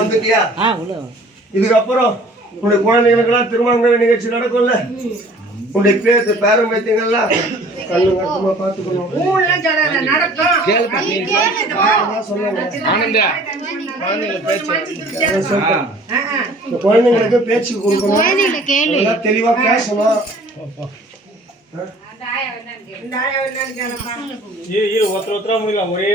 வந்துட்டியா? இதுக்கப்புறம் உன்னுடைய குழந்தைகளுக்கெல்லாம் திருமண நிகழ்ச்சி நடக்கும்ல, உன்னுடைய பேரும் பேத்திங்கெல்லாம் கண்ணு கட்டமா பாத்துக்கணும். குழந்தைங்களுக்கு பேச்சு கொடுக்கணும், தெளிவா பேசணும். ஒருத்தரா முடியலாம், ஒரே